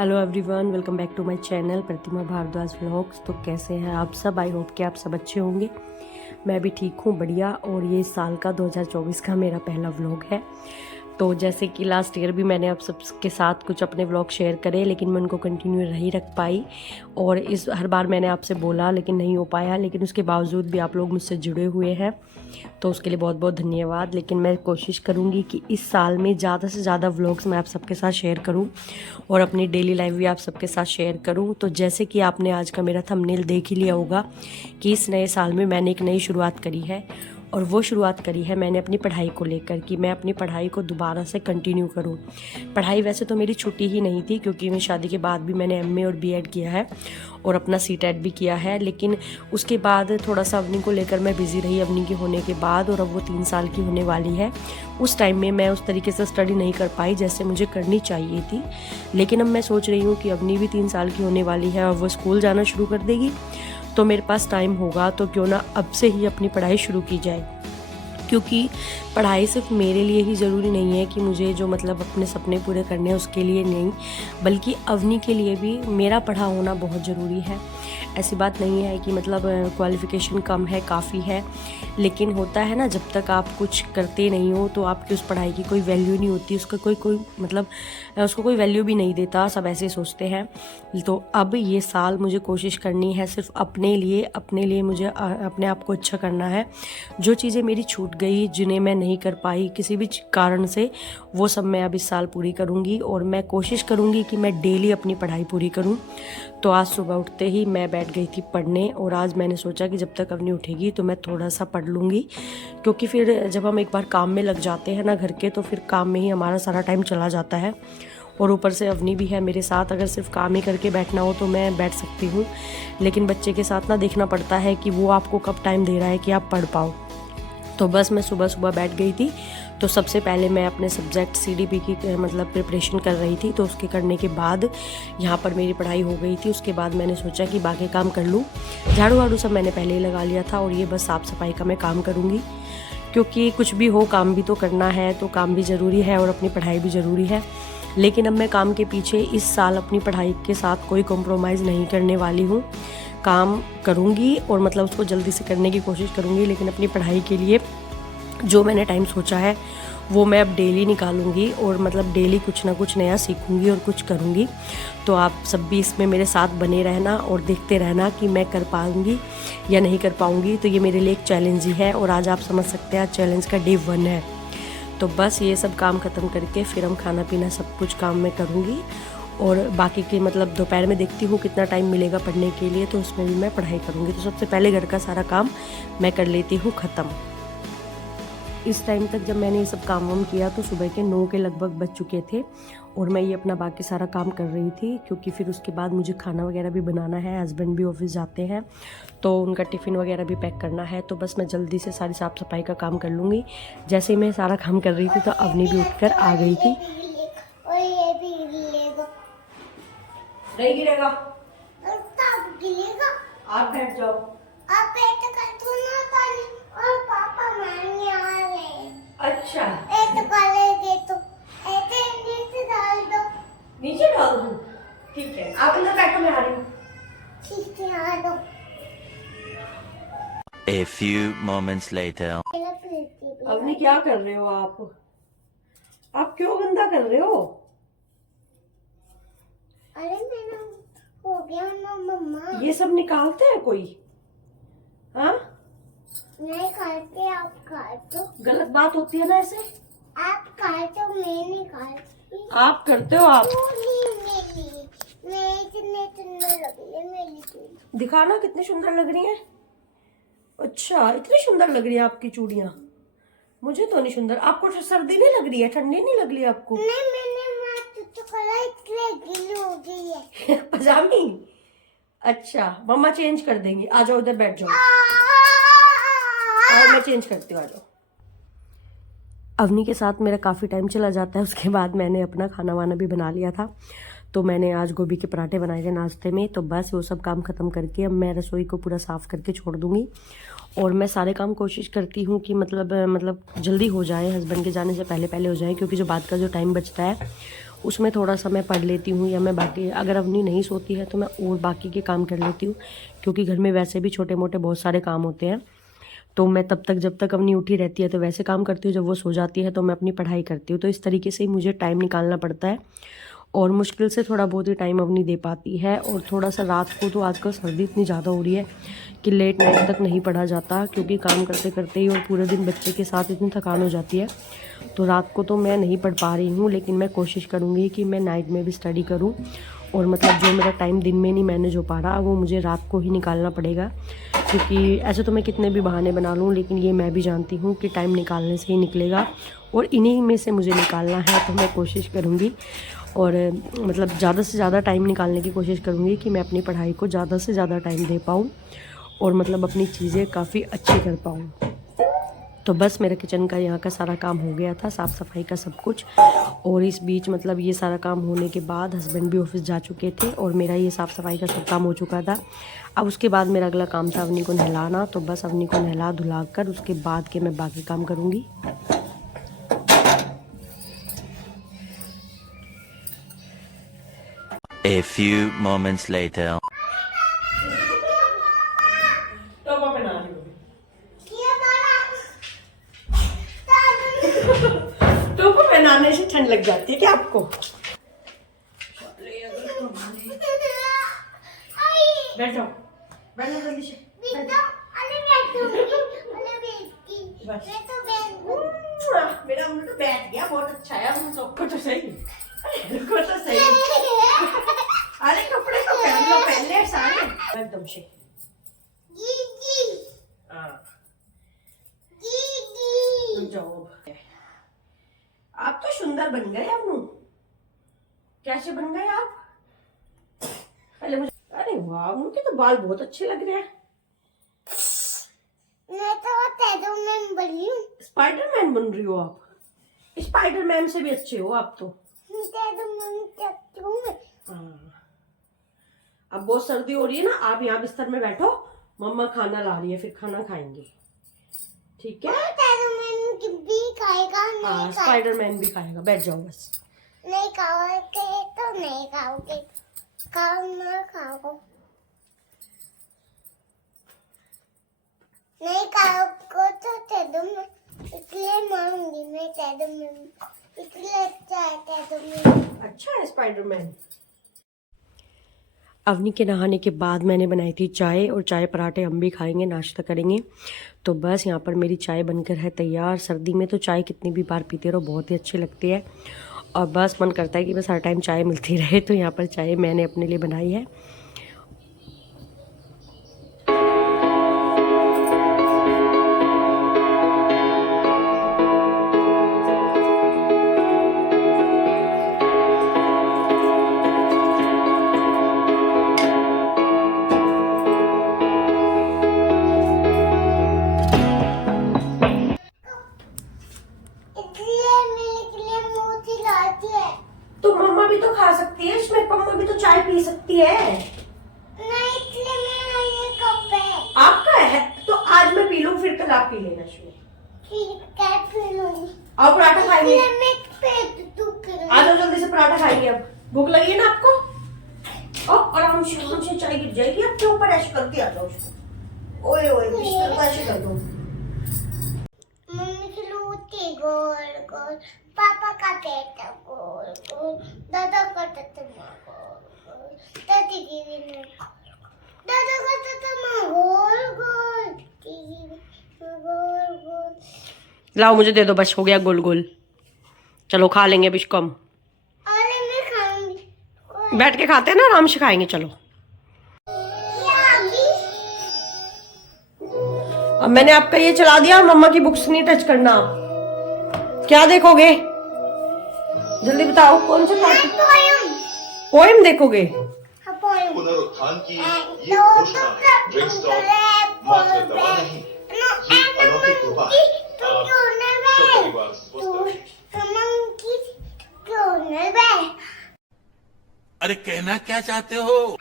Hello everyone, welcome back to my channel Pratima Bhardwaj vlogs. तो कैसे हैं आप सब? आई होप कि आप सब अच्छे होंगे। मैं भी ठीक हूँ, बढ़िया। और ये साल का 2024 का मेरा पहला व्लॉग है। तो जैसे कि लास्ट ईयर भी मैंने आप सबके साथ कुछ अपने व्लॉग शेयर करे, लेकिन मैं उनको कंटिन्यू नहीं रख पाई। और इस हर बार मैंने आपसे बोला लेकिन नहीं हो पाया, लेकिन उसके बावजूद भी आप लोग मुझसे जुड़े हुए हैं, तो उसके लिए बहुत बहुत धन्यवाद। लेकिन मैं कोशिश करूँगी कि इस साल में ज़्यादा से ज़्यादा व्लॉग्स मैं आप सबके साथ शेयर करूँ और अपनी डेली लाइफ भी आप सबके साथ शेयर करूँ। तो जैसे कि आपने आज का मेरा थंबनेल देख ही लिया होगा कि इस नए साल में मैंने एक नई शुरुआत करी है, और वो शुरुआत करी है मैंने अपनी पढ़ाई को लेकर कि मैं अपनी पढ़ाई को दोबारा से कंटिन्यू करूं। पढ़ाई वैसे तो मेरी छुट्टी ही नहीं थी, क्योंकि मैं शादी के बाद भी मैंने एमए और बीएड किया है और अपना सीटेट भी किया है। लेकिन उसके बाद थोड़ा सा अवनी को लेकर मैं बिज़ी रही, अवनी के होने के बाद, और अब वो 3 साल की होने वाली है। उस टाइम में मैं उस तरीके से स्टडी नहीं कर पाई जैसे मुझे करनी चाहिए थी। लेकिन अब मैं सोच रही हूँ कि अवनी भी 3 साल की होने वाली है और वो स्कूल जाना शुरू कर देगी, तो मेरे पास टाइम होगा, तो क्यों ना अब से ही अपनी पढ़ाई शुरू की जाए। क्योंकि पढ़ाई सिर्फ मेरे लिए ही ज़रूरी नहीं है कि मुझे जो मतलब अपने सपने पूरे करने हैं उसके लिए नहीं, बल्कि अवनी के लिए भी मेरा पढ़ा होना बहुत ज़रूरी है। ऐसी बात नहीं है कि मतलब क्वालिफ़िकेशन कम है, काफ़ी है, लेकिन होता है ना, जब तक आप कुछ करते नहीं हो तो आपकी उस पढ़ाई की कोई वैल्यू नहीं होती, उसका कोई मतलब उसको कोई वैल्यू भी नहीं देता, सब ऐसे सोचते हैं। तो अब ये साल मुझे कोशिश करनी है सिर्फ अपने लिए मुझे अपने आप को अच्छा करना है। जो चीज़ें मेरी छूट गई, जिन्हें मैं नहीं कर पाई किसी भी कारण से, वो सब मैं अब इस साल पूरी करूँगी। और मैं कोशिश करूँगी कि मैं डेली अपनी पढ़ाई पूरी करूँ। तो आज सुबह उठते ही मैं बैठ गई थी पढ़ने, और आज मैंने सोचा कि जब तक अवनी उठेगी तो मैं थोड़ा सा पढ़ लूँगी, क्योंकि फिर जब हम एक बार काम में लग जाते हैं ना घर के, तो फिर काम में ही हमारा सारा टाइम चला जाता है। और ऊपर से अवनी भी है मेरे साथ, अगर सिर्फ काम ही करके बैठना हो तो मैं बैठ सकती हूँ, लेकिन बच्चे के साथ ना देखना पड़ता है कि वो आपको कब टाइम दे रहा है कि आप पढ़ पाओ। तो बस मैं सुबह सुबह बैठ गई थी। तो सबसे पहले मैं अपने सब्जेक्ट सीडीपी की मतलब प्रिपरेशन कर रही थी, तो उसके करने के बाद यहाँ पर मेरी पढ़ाई हो गई थी। उसके बाद मैंने सोचा कि बाकी काम कर लूँ। झाड़ू वाड़ू सब मैंने पहले ही लगा लिया था, और ये बस साफ़ सफाई का मैं काम करूँगी, क्योंकि कुछ भी हो काम भी तो करना है, तो काम भी ज़रूरी है और अपनी पढ़ाई भी ज़रूरी है। लेकिन अब मैं काम के पीछे इस साल अपनी पढ़ाई के साथ कोई कॉम्प्रोमाइज़ नहीं करने वाली हूँ। काम करूँगी और मतलब उसको जल्दी से करने की कोशिश करूँगी, लेकिन अपनी पढ़ाई के लिए जो मैंने टाइम सोचा है वो मैं अब डेली निकालूंगी, और मतलब डेली कुछ ना कुछ नया सीखूंगी और कुछ करूंगी। तो आप सब भी इसमें मेरे साथ बने रहना और देखते रहना कि मैं कर पाऊंगी या नहीं कर पाऊंगी। तो ये मेरे लिए एक चैलेंज ही है, और आज आप समझ सकते हैं आज चैलेंज का डे 1 है। तो बस ये सब काम ख़त्म करके फिर हम खाना पीना सब कुछ काम में करूँगी, और बाकी के मतलब दोपहर में देखती हूँ कितना टाइम मिलेगा पढ़ने के लिए, तो उसमें भी मैं पढ़ाई करूँगी। तो सबसे पहले घर का सारा काम मैं कर लेती हूँ ख़त्म। इस टाइम तक जब मैंने ये सब काम वाम किया तो सुबह के 9 के लगभग बज चुके थे, और मैं ये अपना बाकी सारा काम कर रही थी, क्योंकि फिर उसके बाद मुझे खाना वगैरह भी बनाना है। हस्बैंड भी ऑफिस जाते हैं, तो उनका टिफ़िन वगैरह भी पैक करना है। तो बस मैं जल्दी से सारी साफ़ सफाई का काम कर लूँगी। जैसे ही मैं सारा काम कर रही थी तो अवनी भी उठकर आ गई थी। नहीं गिरेगा, आप बैठ जाओ। आप बैठ कर दो ना पानी, और पापा मारने आ रहे हैं। अच्छा, ऐसे पाले दे तो ऐसे नीचे डाल दो। नीचे डाल दूँ? ठीक है, आप अंदर बैठो, मैं आ रही हूँ। ठीक है, आ दो। A few moments later. Avani क्या कर रहे हो आप क्यों गंदा कर रहे हो? अरे मेरा हो गया ना मम्मा। ये सब निकालते हैं कोई? हाँ, नहीं खाते, आप खाते। गलत बात होती है ना ऐसे। आप खाते, मैं नहीं खाती। आप करते हो आप। मैं इतने सुंदर लग रही है मेरी चूड़ी। दिखाना कितनी सुंदर लग रही है। अच्छा, इतनी सुंदर लग रही है आपकी चूड़ियाँ। मुझे तो नहीं सुंदर। आपको सर्दी नहीं लग रही है? ठंडी नहीं लग रही है आपको? नहीं, मैंने इसलिए गीली हो गई है। पजामी? अच्छा, मम्मा चेंज कर देंगी। आ जाओ, इधर बैठ जाओ, और मैं चेंज करती हूँ, आ जाओ। अवनी के साथ मेरा काफ़ी टाइम चला जाता है। उसके बाद मैंने अपना खाना वाना भी बना लिया था, तो मैंने आज गोभी के पराठे बनाए थे नाश्ते में। तो बस वो सब काम ख़त्म करके अब मैं रसोई को पूरा साफ़ करके छोड़ दूँगी, और मैं सारे काम कोशिश करती हूँ कि मतलब जल्दी हो जाए, हस्बैंड के जाने से पहले पहले हो जाए, क्योंकि जो बाद का जो टाइम बचता है उसमें थोड़ा सा मैं पढ़ लेती हूँ, या मैं बाकी अगर अवनी नहीं सोती है तो मैं और बाकी के काम कर लेती हूँ, क्योंकि घर में वैसे भी छोटे मोटे बहुत सारे काम होते हैं। तो मैं तब तक जब तक अवनी उठी रहती है तो वैसे काम करती हूँ, जब वो सो जाती है तो मैं अपनी पढ़ाई करती हूँ। तो इस तरीके से ही मुझे टाइम निकालना पड़ता है, और मुश्किल से थोड़ा बहुत ही टाइम अवनी दे पाती है। और थोड़ा सा रात को तो आजकल सर्दी इतनी ज़्यादा हो रही है कि लेट नाइट तक नहीं पढ़ा जाता, क्योंकि काम करते करते ही और पूरे दिन बच्चे के साथ इतनी थकान हो जाती है। तो रात को तो मैं नहीं पढ़ पा रही हूँ, लेकिन मैं कोशिश करूँगी कि मैं नाइट में भी स्टडी करूँ। और मतलब जो मेरा टाइम दिन में नहीं मैनेज हो पा रहा वो मुझे रात को ही निकालना पड़ेगा, क्योंकि ऐसे तो मैं कितने भी बहाने बना लूँ, लेकिन ये मैं भी जानती हूँ कि टाइम निकालने से ही निकलेगा, और इन्हीं में से मुझे निकालना है। तो मैं कोशिश करूँगी, और मतलब ज़्यादा से ज़्यादा टाइम निकालने की कोशिश करूँगी कि मैं अपनी पढ़ाई को ज़्यादा से ज़्यादा टाइम दे पाऊँ, और मतलब अपनी चीज़ें काफ़ी अच्छी कर पाऊँ। तो बस मेरा किचन का यहाँ का सारा काम हो गया था, साफ़ सफाई का सब कुछ। और इस बीच मतलब ये सारा काम होने के बाद हस्बैंड भी ऑफिस जा चुके थे, और मेरा ये साफ़ सफाई का सब काम हो चुका था। अब उसके बाद मेरा अगला काम था अवनी को नहलाना। तो बस अवनी को नहला धुला कर उसके बाद के मैं बाकी काम करूँगी। A few moments later. टोपा पहनाने से ठंड लग जाती है क्या आपको? बैठ जाओ, बैठ जाओ जल्दी से। मेरा मुंह तो बैठ गया, बहुत अच्छा है। अब सबको तो सही, देखो तो सही। अरे कपड़े तो पहन लो पहले सारे एकदम से। जाओ, आप तो सुंदर बन गए। अब कैसे बन गए आप? पहले मुझे, अरे वाह, उनके तो बाल बहुत अच्छे लग रहे हैं। मैं तो स्पाइडरमैन बनी हूँ। स्पाइडरमैन बन रही हो आप? स्पाइडरमैन से भी अच्छे हो आप तो। अब बहुत सर्दी हो रही है ना, आप यहाँ बिस्तर में बैठो, मम्मा खाना ला रही है, फिर खाना खाएंगे, ठीक है? स्पाइडरमैन भी खाएगा। हाँ, स्पाइडरमैन भी खाएगा। बैठ जाओ बस। नहीं खाओगे तो नहीं खाओगे, खाओ ना खाओ, नहीं खाओगे तो स्पाइडरमैन इसलिए मारूंगी मैं। स्पाइडरमैन इसलिए अच्छा है, स्पाइडरमैन अच्छा है स्पाइडरमैन। अवनी के नहाने के बाद मैंने बनाई थी चाय, और चाय पराठे हम भी खाएंगे, नाश्ता करेंगे। तो बस यहाँ पर मेरी चाय बनकर है तैयार। सर्दी में तो चाय कितनी भी बार पीते रहो, बहुत ही अच्छी लगती है, और बस मन करता है कि बस हर टाइम चाय मिलती रहे। तो यहाँ पर चाय मैंने अपने लिए बनाई है। तो मम्मा भी तो खा सकती है इसमें, मम्मा भी तो चाय पी सकती है। नहीं, इसलिए मेरा ये कप है। आपका है तो आज मैं पी लूं, फिर कल आप पी लेना। ठीक है, पी लूंगी। और पराठा खाएंगे? मैं पेट दुख रहा है। आ जाओ जल्दी से, पराठा खाएंगे। अब भूख लगी है ना आपको? और आराम से चाय गिर जाएगी आपके ऊपर, ऐसे करके आ जाओ उसको। ओए ओए, बिस्तर को ऐसे कर दो। मम्मी की लूटी गोल गोल, पापा का पेट गोल गोल, दादा का ततमा गोल गोल, दादी की भी दादा का ततमा गोल गोल, गोल गोल। लाओ मुझे दे दो, बस हो गया गोल गोल। चलो खा लेंगे अब इसको हम। अरे मैं खाऊंगी। बैठ के खाते हैं ना, आराम से खाएंगे। चलो, अब मैंने आपका ये चला दिया, मम्मा की बुक्स नहीं टच करना। आप क्या देखोगे जल्दी बताओ, कौन सा पोएम देखोगे? पुनरुत्थान की ये घोषणा ड्रिंक्स स्टॉप मात्र दवा नहीं, ये अलौकिक कृपा है। आप सब परिवार स्वस्थ रहे। अरे कहना क्या चाहते हो?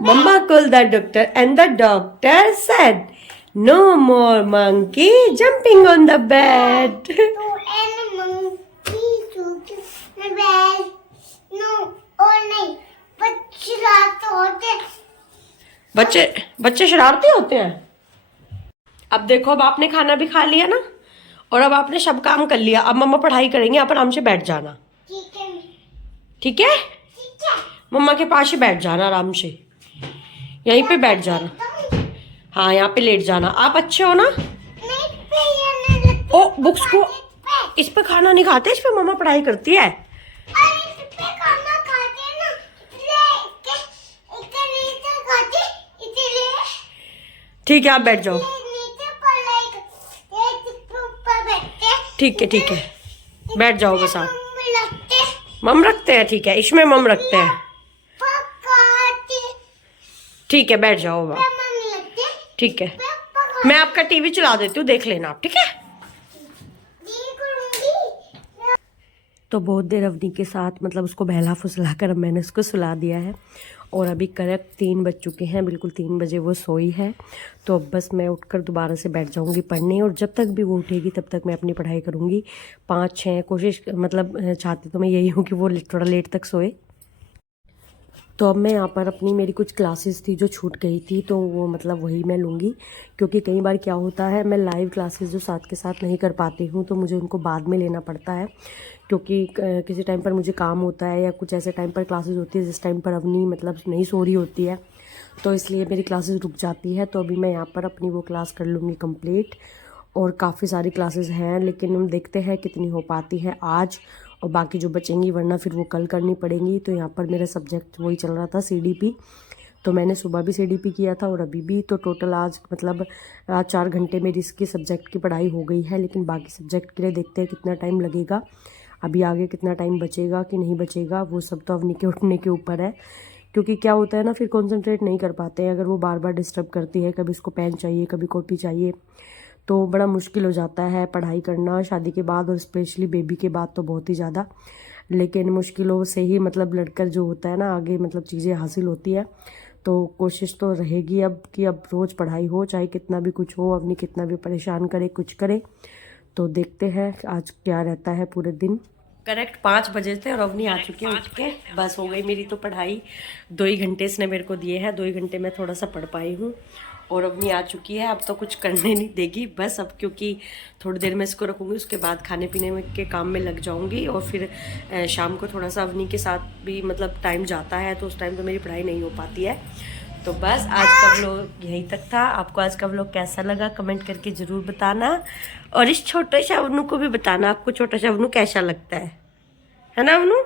Mama called the doctor and the doctor said, No more monkey jumping on the bed. तो एन मंकी चूकी मैं बैल नो और नहीं बच्चे रात होते बच्चे शरारती होते हैं। अब देखो, अब आपने खाना भी खा लिया ना, और अब आपने सब काम कर लिया। अब मम्मा पढ़ाई करेंगे, आप आराम से बैठ जाना, ठीक है ठीक है? ठीक है मम्मा के पास ही बैठ जाना, आराम से यहीं पे बैठ जाना। हाँ, यहाँ पे लेट जाना। आप अच्छे हो ना? नहीं पे ये नहीं लगती ओ, बुक्स को इस पे खाना नहीं खाते, इस पे मम्मा पढ़ाई करती है। अरे इस पे खाना खाते हैं ना इसलिए इसके नीचे खाते इसलिए ठीक है, आप बैठ जाओ। नीचे पर लाइक ये ऊपर बैठते ठीक है, ठीक है, बैठ जाओ बस आप। मम्मी लगते मम रखते हैं, ठीक है, इसमें मम रखते हैं। पकाते ठीक है, बैठ जाओ अब आप। मम्मी लगते ठीक है, पका मैं आपका टीवी चला देती हूँ, देख लेना आप, ठीक है? दी करूंगी तो बहुत देर अवनी के साथ मतलब उसको बहला फुसला कर अब मैंने उसको सुला दिया है, और अभी करेक्ट 3 बज चुके हैं, बिल्कुल 3 बजे वो सोई है। तो अब बस मैं उठकर दोबारा से बैठ जाऊंगी पढ़ने, और जब तक भी वो उठेगी तब तक मैं अपनी पढ़ाई करूंगी। 5-6 कोशिश मतलब चाहती तो मैं यही हूँ कि वो थोड़ा लेट तक सोए। तो अब मैं यहाँ पर अपनी मेरी कुछ क्लासेस थी जो छूट गई थी, तो वो मतलब वही मैं लूँगी, क्योंकि कई बार क्या होता है मैं लाइव क्लासेस जो साथ के साथ नहीं कर पाती हूँ तो मुझे उनको बाद में लेना पड़ता है, क्योंकि किसी टाइम पर मुझे काम होता है या कुछ ऐसे टाइम पर क्लासेस होती है जिस टाइम पर अवनी मतलब नहीं सो रही होती है, तो इसलिए मेरी क्लासेस रुक जाती है। तो अभी मैं यहाँ पर अपनी वो क्लास कर लूँगी कंप्लीट, और काफ़ी सारी क्लासेस हैं, लेकिन हम देखते हैं कितनी हो पाती है आज, और बाकी जो बचेंगी वरना फिर वो कल करनी पड़ेंगी। तो यहाँ पर मेरा सब्जेक्ट वही चल रहा था CDP, तो मैंने सुबह भी CDP किया था और अभी भी, तो टोटल आज मतलब 4 घंटे मेरी इसकी सब्जेक्ट की पढ़ाई हो गई है। लेकिन बाकी सब्जेक्ट के लिए देखते हैं कितना टाइम लगेगा, अभी आगे कितना टाइम बचेगा कि नहीं बचेगा, वो सब तो अवनी के उठने के ऊपर है। क्योंकि क्या होता है ना, फिर कॉन्सेंट्रेट नहीं कर पाते हैं अगर वो बार बार डिस्टर्ब करती है, कभी इसको पेन चाहिए कभी कॉपी चाहिए, तो बड़ा मुश्किल हो जाता है पढ़ाई करना शादी के बाद, और स्पेशली बेबी के बाद तो बहुत ही ज़्यादा। लेकिन मुश्किलों से ही मतलब लड़कर जो होता है ना आगे मतलब चीज़ें हासिल होती है। तो कोशिश तो रहेगी अब कि अब रोज़ पढ़ाई हो, चाहे कितना भी कुछ हो, अपनी कितना भी परेशान करे कुछ करे। तो देखते हैं आज क्या रहता है पूरे दिन। करेक्ट 5 बजे थे और अवनी आ चुकी है उठ के, बस हो गई मेरी तो पढ़ाई। 2 ही घंटे इसने मेरे को दिए हैं, 2 ही घंटे में थोड़ा सा पढ़ पाई हूँ, और अवनी आ चुकी है। अब तो कुछ करने नहीं देगी बस, अब क्योंकि थोड़ी देर में इसको रखूँगी, उसके बाद खाने पीने में के काम में लग जाऊँगी, और फिर शाम को थोड़ा सा अवनी के साथ भी मतलब टाइम जाता है, तो उस टाइम तो मेरी पढ़ाई नहीं हो पाती है। तो बस आज का व्लॉग यहीं तक था। आपको आज का व्लॉग कैसा लगा कमेंट करके ज़रूर बताना, और इस छोटे से अवनू को भी बताना आपको छोटा सा अवनू कैसा लगता है ना अवनू?